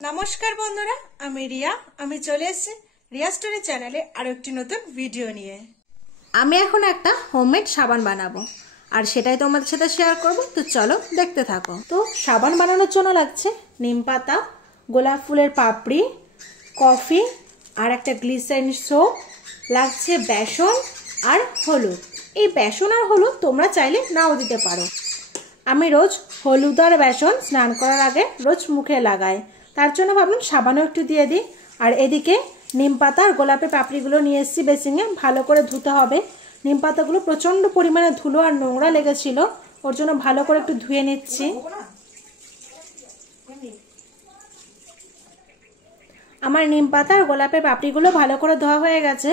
নমস্কার বন্ধুরা, আমি রিয়া। আমি চলে এসেছি রিয়া স্টোরি চ্যানেলে আরো একটি নতুন ভিডিও নিয়ে। আমি এখন একটা হোমমেড সাবান বানাবো আর সেটাই তোমাদের সাথে শেয়ার করব। তো চলো দেখতে থাকো। তো সাবান বানানোর জন্য লাগছে নিম পাতা, গোলাপ ফুলের পাপড়ি, কফি আর একটা গ্লিসারিন সোপ, লাগছে বেসন আর হলুদ। এই বেসন আর হলুদ তোমরা চাইলে নাও দিতে পারো। আমি রোজ হলুদ আর বেসন স্নান করার আগে রোজ মুখে লাগাই, তার জন্য ভাবলাম সাবানও একটু দিয়ে দিই। আর এদিকে নিম পাতা আর গোলাপের পাপড়িগুলো নিয়ে এসেছি বেসিনে, ভালো করে ধুতে হবে। নিম পাতাগুলো প্রচণ্ড পরিমাণে ধুলো আর নোংরা লেগেছিল, ওর জন্য ভালো করে একটু ধুয়ে নিচ্ছি। আমার নিম পাতা আর গোলাপের পাপড়িগুলো ভালো করে ধোয়া হয়ে গেছে।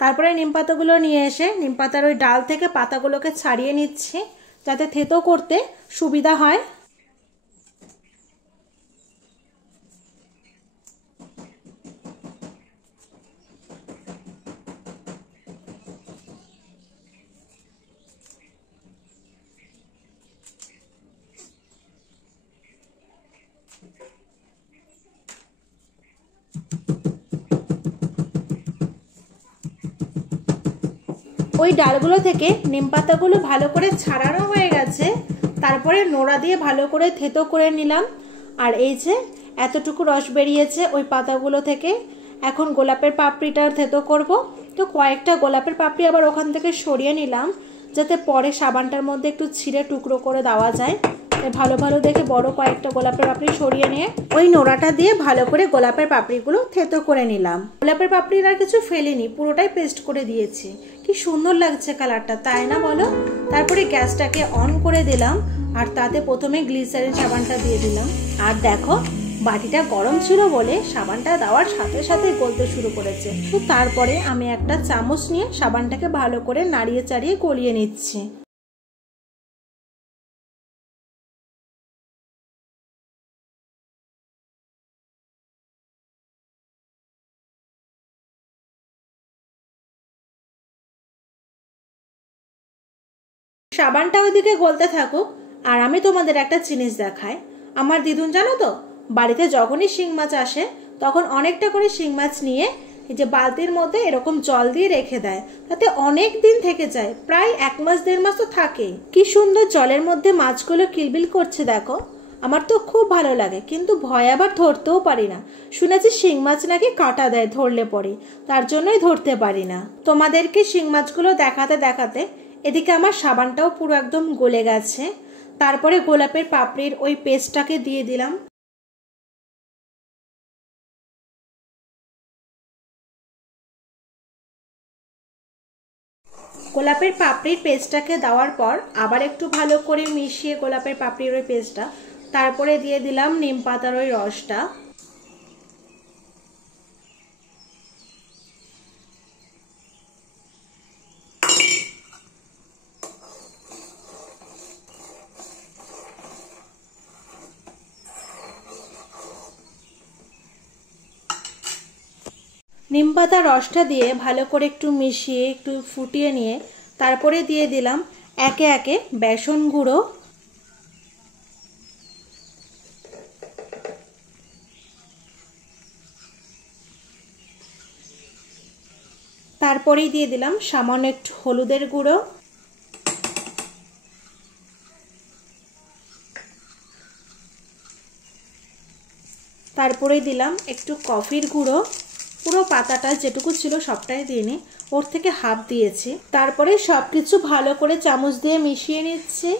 তারপরে নিম পাতাগুলো নিয়ে এসে নিম পাতার ওই ডাল থেকে পাতাগুলোকে ছাড়িয়ে নিচ্ছি, যাতে থেতো করতে সুবিধা হয়। ওই ডালগুলো থেকে নিম পাতাগুলো ভালো করে ছাড়ানো হয়ে গেছে। তারপরে নোড়া দিয়ে ভালো করে থেতো করে নিলাম। আর এই যে এতটুকু রস বেরিয়েছে ওই পাতাগুলো থেকে। এখন গোলাপের পাপড়িটা থেতো করব। তো কয়েকটা গোলাপের পাপড়ি আবার ওখান থেকে সরিয়ে নিলাম, যাতে পরে সাবানটার মধ্যে একটু ছিঁড়ে টুকরো করে দেওয়া যায়। ভালো ভালো দেখে বড় কয়েকটা গোলাপের পাপড়ি সরিয়ে নিয়ে ওই নোড়াটা দিয়ে ভালো করে গোলাপের পাপড়িগুলো থেতো করে নিলাম। গোলাপের পাপড়ির আর কিছু ফেলিনি, পুরোটাই পেস্ট করে দিয়েছি। কি সুন্দর লাগছে কালারটা, তাই না বলো? তারপরে গ্যাসটাকে অন করে দিলাম আর তাতে প্রথমে গ্লিসারিন সাবানটা দিয়ে দিলাম। আর দেখো বাটিটা গরম ছিল বলে সাবানটা দেওয়ার সাথে সাথে গলতে শুরু করেছে। তো তারপরে আমি একটা চামচ নিয়ে সাবানটাকে ভালো করে নাড়িয়ে চাড়িয়ে গলিয়ে নিচ্ছি। সাবানটা ওইদিকে গলতে থাকুক আর আমি তোমাদের একটা জিনিস দেখাই। আমার দিদুন জানো তো, বাড়িতে যখনই শিং মাছ আসে তখন অনেকটা করে শিং মাছ নিয়ে এই যে বালতির মধ্যে এরকম জল দিয়ে রেখে দেয়, তাতে অনেক দিন থেকে যায়, প্রায় 1 মাস 1.5 মাস তো থাকে। কি সুন্দর জলের মধ্যে মাছগুলো কিলবিল করছে দেখো। আমার তো খুব ভালো লাগে, কিন্তু ভয় আবার ধরতেও পারি না। শুনেছি শিং মাছ নাকি কাটা দেয় ধরলে পরে, তার জন্যই ধরতে পারি না। তোমাদেরকে শিং মাছগুলো দেখাতে দেখাতে এদিকে আমার সাবানটাও পুরো একদম গলে গেছে। তারপরে গোলাপের পাপড়ির ওই পেস্টটাকে দিয়ে দিলাম। গোলাপের পাপড়ির পেস্টটাকে দেওয়ার পর আবার একটু ভালো করে মিশিয়ে গোলাপের পাপড়ির ওই পেস্টটা, তারপরে দিয়ে দিলাম নিম পাতার ওই রসটা। নিম পাতার রসটা দিয়ে ভালো করে একটু মিশিয়ে একটু ফুটিয়ে নিয়ে তারপরে দিয়ে দিলাম একে একে বেসন গুঁড়ো, তারপরেই দিয়ে দিলাম সামান্য একটু হলুদের গুঁড়ো, তারপরেই দিলাম একটু কফির গুঁড়ো। পুরো পাতাটা যেটুকু ছিল সবটাই দিইনি, ওর থেকে হাফ দিয়েছি। তারপরে সবকিছু ভালো করে চামচ দিয়ে মিশিয়ে নিচ্ছি।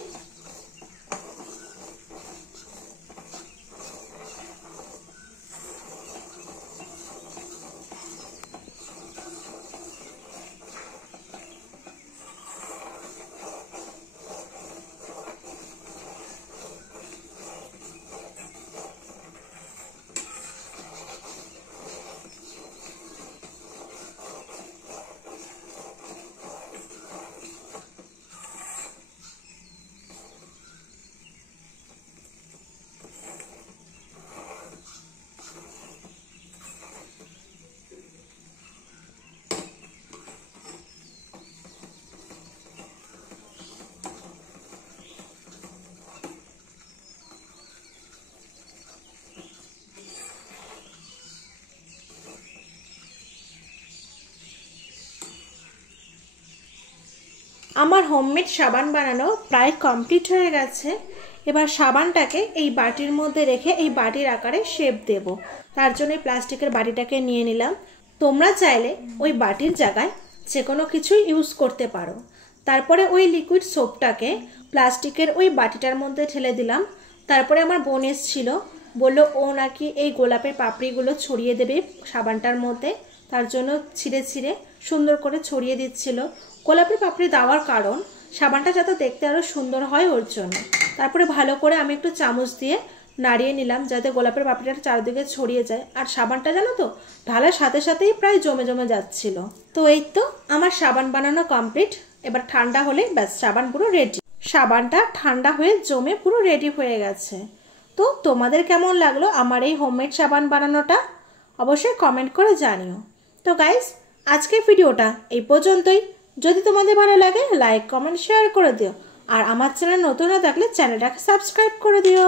আমার হোমমেড সাবান বানানো প্রায় কমপ্লিট হয়ে গেছে। এবার সাবানটাকে এই বাটির মধ্যে রেখে এই বাটির আকারে শেপ দেব। তার জন্য এই প্লাস্টিকের বাটিটাকে নিয়ে নিলাম। তোমরা চাইলে ওই বাটির জায়গায় যে কোনো কিছুই ইউজ করতে পারো। তারপরে ওই লিকুইড সোপটাকে প্লাস্টিকের ওই বাটিটার মধ্যে ঢেলে দিলাম। তারপরে আমার বোন এসেছিল, বললো ও নাকি এই গোলাপের পাপড়িগুলো ছড়িয়ে দেবে সাবানটার মধ্যে, তার জন্য ছিঁড়ে ছিঁড়ে সুন্দর করে ছড়িয়ে দিচ্ছিল। গোলাপের পাপড়ি দেওয়ার কারণ সাবানটা যাতে দেখতে আরও সুন্দর হয় ওর জন্য। তারপরে ভালো করে আমি একটু চামচ দিয়ে নাড়িয়ে নিলাম যাতে গোলাপের পাপড়িটা চারিদিকে ছড়িয়ে যায়। আর সাবানটা জানো তো ঢালার সাথে সাথেই প্রায় জমে জমে যাচ্ছিল। তো এই তো আমার সাবান বানানো কমপ্লিট। এবার ঠান্ডা হলে ব্যাস সাবান পুরো রেডি। সাবানটা ঠান্ডা হয়ে জমে পুরো রেডি হয়ে গেছে। তো তোমাদের কেমন লাগলো আমার এই হোমমেড সাবান বানানোটা অবশ্যই কমেন্ট করে জানিও। তো গাইস, আজকের ভিডিওটা এই পর্যন্তই। যদি তোমাদের ভালো লাগে লাইক কমেন্ট শেয়ার করে দিও। আর আমার চ্যানেল নতুন না থাকলে চ্যানেলটাকে সাবস্ক্রাইব করে দিও।